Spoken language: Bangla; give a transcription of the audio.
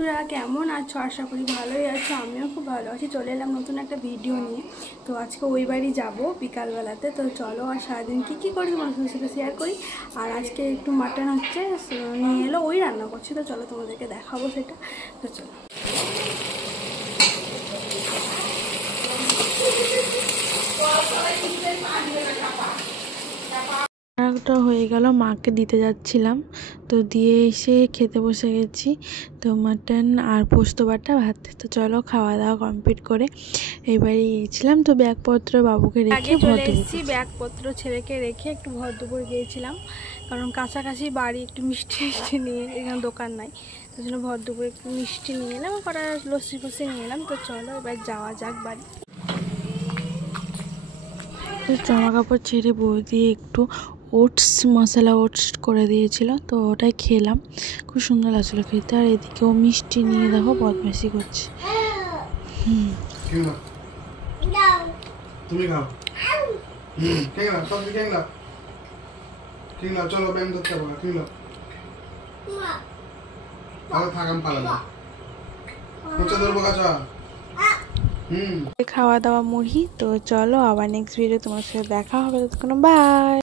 তোরা কেমন আছো? আশা করি ভালোই আছো। আমিও খুব ভালো আছি। চলে এলাম নতুন একটা ভিডিও নিয়ে। তো আজকে ওই বাড়ি যাবো বিকালবেলাতে। তো চলো আর সারাদিন কী করি তোমার সাথে শেয়ার করি। আর আজকে একটু মাটন হচ্ছে, নিয়ে এলো, ওই রান্না করছি। তো চলো তোমাদেরকে দেখাবো সেটা। তো চলো। একটা হয়ে গেল, মাকে দিতে যাচ্ছিলাম, তো দিয়ে এসে খেতে বসে গেছি। তো মাটন আর পোস্ত বাটা ভাত। তো চলো খাওয়া দাওয়া কমপ্লিট করে এবারে গিয়েছিলাম। তো ব্যাগপত্র বাবুকে রেখে চলে এসেছি। ব্যাগপত্র ছেলেকে রেখে একটু ভরদুপুর গিয়েছিলাম, কারণ কাছাকাছি বাড়ি, একটু মিষ্টি মিষ্টি নিয়ে, এখানে দোকান নাই, তার জন্য ভরদুপুর একটু মিষ্টি নিয়ে এলাম, কটা লস্যি ফস্যি নিয়ে এলাম। তো চলো এবার যাওয়া যাক বাড়ি। জামা কাপড় ছেড়ে বৌদি একটু ওটস, মশলা ওটস করে দিয়েছিল, তো ওটাই খেলাম, খুব সুন্দর লাগছিলো খেতে। আর এদিকে ও মিষ্টি নিয়ে দেখো বদমাইশি করছে। তুমি খাও। খেলা সব খেলা খেলা, চলো ব্যাংক ধরতে পারো, খেলা ভালো থাকাম পালা কোচা ধরবো কাছা। খাওয়া দাওয়া মুড়ি। তো চলো আবার নেক্সট ভিডিও তোমার সাথে দেখা হবে। ততক্ষণ বাই।